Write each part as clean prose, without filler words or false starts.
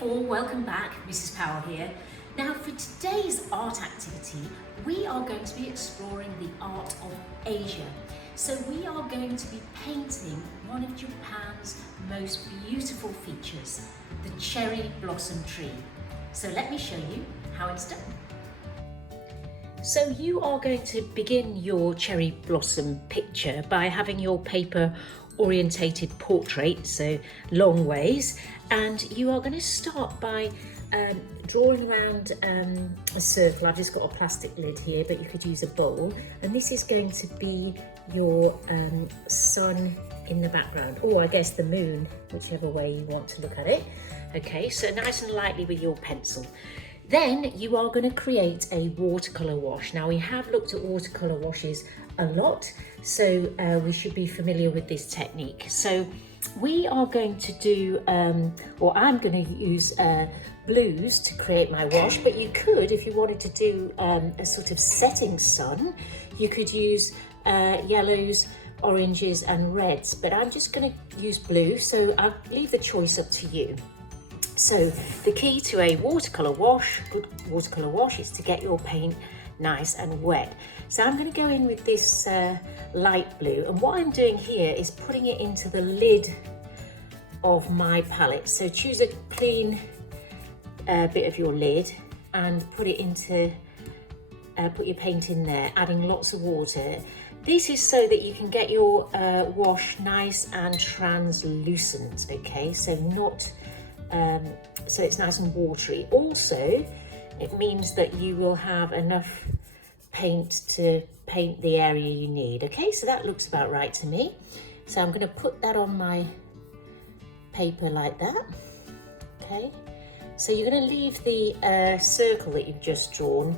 Beautiful, welcome back, Mrs. Powell here. Now for today's art activity, we are going to be exploring the art of Asia. So we are going to be painting one of Japan's most beautiful features, the cherry blossom tree. So let me show you how it's done. So you are going to begin your cherry blossom picture by having your paper orientated portrait, so long ways, and you are going to start by drawing around a circle. I've just got a plastic lid here, but you could use a bowl, and this is going to be your sun in the background, or I guess the moon, whichever way you want to look at it. Okay, so nice and lightly with your pencil. Then you are going to create a watercolour wash. Now we have looked at watercolour washes a lot, so we should be familiar with this technique. So we are going to do, or I'm going to use blues to create my wash, but you could, if you wanted to do a sort of setting sun, you could use yellows, oranges and reds, but I'm just going to use blue, so I'll leave the choice up to you. So the key to a watercolour wash, good watercolour wash, is to get your paint nice and wet. So I'm going to go in with this light blue, and what I'm doing here is putting it into the lid of my palette. So choose a clean bit of your lid and put it into, put your paint in there, adding lots of water. This is so that you can get your wash nice and translucent, okay? So not so it's nice and watery. Also, it means that you will have enough paint to paint the area you need. Okay, so that looks about right to me. So I'm going to put that on my paper like that. Okay, so you're going to leave the circle that you've just drawn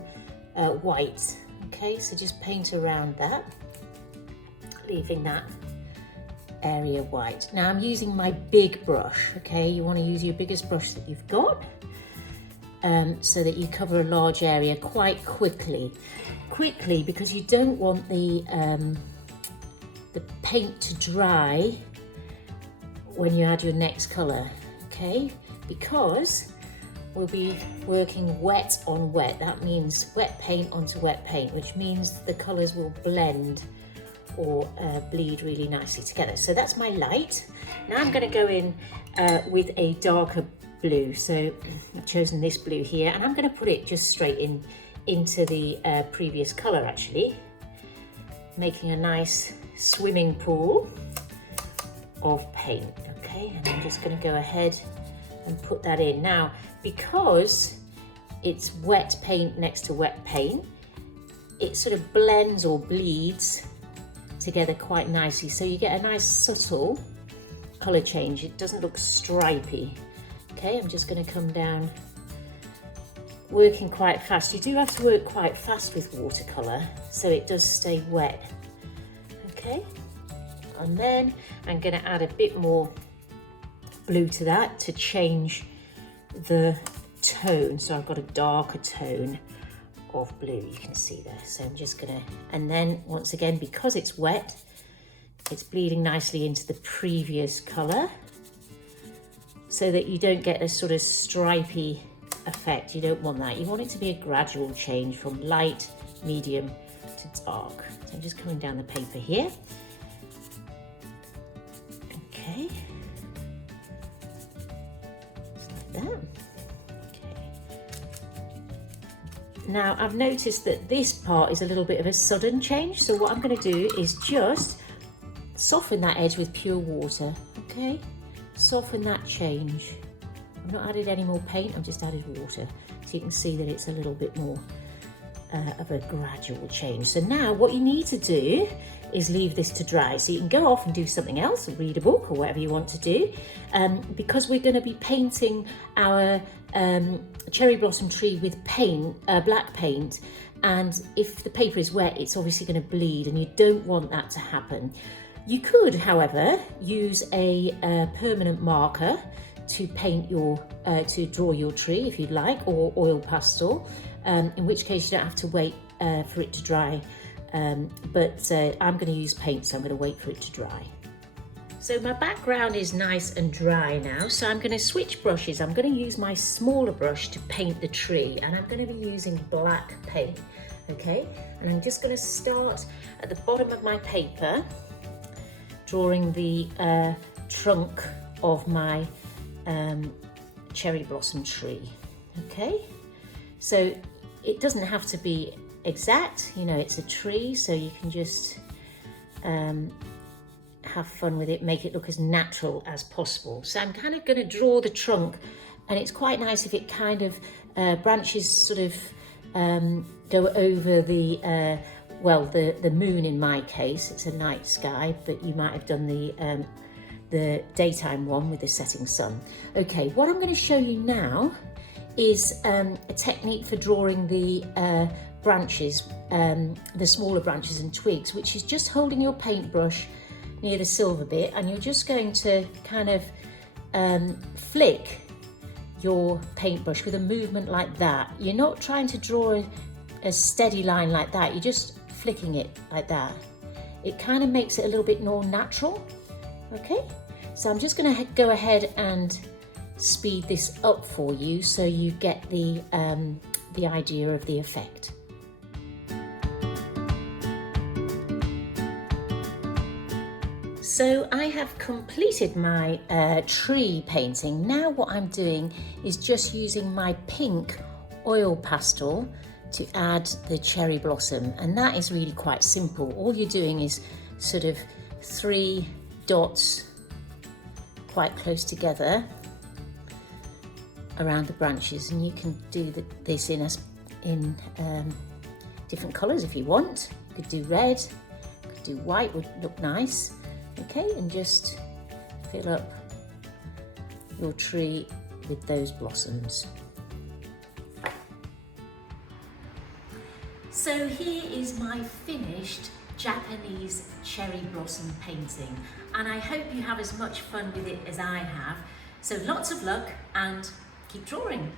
white. Okay, so just paint around that, leaving that area white. Now I'm using my big brush. Okay, you want to use your biggest brush that you've got, so that you cover a large area quite quickly, because you don't want the paint to dry when you add your next color. Okay, because we'll be working wet on wet. That means wet paint onto wet paint, which means the colors will blend or bleed really nicely together. So that's my light. Now I'm going to go in with a darker blue. So I've chosen this blue here, and I'm going to put it just straight into the previous color, actually, making a nice swimming pool of paint. Okay, and I'm just going to go ahead and put that in. Now, because it's wet paint next to wet paint, it sort of blends or bleeds together quite nicely, so you get a nice subtle color change. It doesn't look stripy. Okay, I'm just going to come down, working quite fast. You do have to work quite fast with watercolor so it does stay wet. Okay, and then I'm going to add a bit more blue to that to change the tone. So I've got a darker tone of blue, you can see there. So I'm just gonna, and then once again, because it's wet, it's bleeding nicely into the previous color, so that you don't get a sort of stripy effect. You don't want that. You want it to be a gradual change from light, medium to dark. So I'm just coming down the paper here. Okay, just like that. Now I've noticed that this part is a little bit of a sudden change, so what I'm going to do is just soften that edge with pure water. Okay, soften that change. I've not added any more paint, I've just added water, so you can see that it's a little bit more of a gradual change. So now what you need to do is leave this to dry, so you can go off and do something else, or read a book or whatever you want to do, because we're going to be painting our cherry blossom tree with paint, black paint, and if the paper is wet, it's obviously going to bleed, and you don't want that to happen. You could, however, use a permanent marker to paint your, to draw your tree if you'd like, or oil pastel, in which case you don't have to wait for it to dry. But I'm going to use paint, so I'm going to wait for it to dry. So my background is nice and dry now, so I'm going to switch brushes. I'm going to use my smaller brush to paint the tree, and I'm going to be using black paint, okay? And I'm just going to start at the bottom of my paper, drawing the trunk of my cherry blossom tree, okay? So it doesn't have to be exact, you know, it's a tree, so you can just have fun with it, make it look as natural as possible. So I'm kind of going to draw the trunk, and it's quite nice if it kind of branches sort of go over the the moon. In my case, it's a night sky, but you might have done the daytime one with the setting sun. Okay, what I'm going to show you now is a technique for drawing the branches, the smaller branches and twigs, which is just holding your paintbrush near the silver bit, and you're just going to kind of flick your paintbrush with a movement like that. You're not trying to draw a steady line like that, you're just flicking it like that. It kind of makes it a little bit more natural, okay? So I'm just going to go ahead and speed this up for you so you get the idea of the effect. So I have completed my tree painting. Now what I'm doing is just using my pink oil pastel to add the cherry blossom, and that is really quite simple. All you're doing is sort of 3 dots quite close together around the branches, and you can do this in different colours if you want. You could do red, you could do white, would look nice. Okay, and just fill up your tree with those blossoms. So here is my finished Japanese cherry blossom painting, and I hope you have as much fun with it as I have. So lots of luck and keep drawing.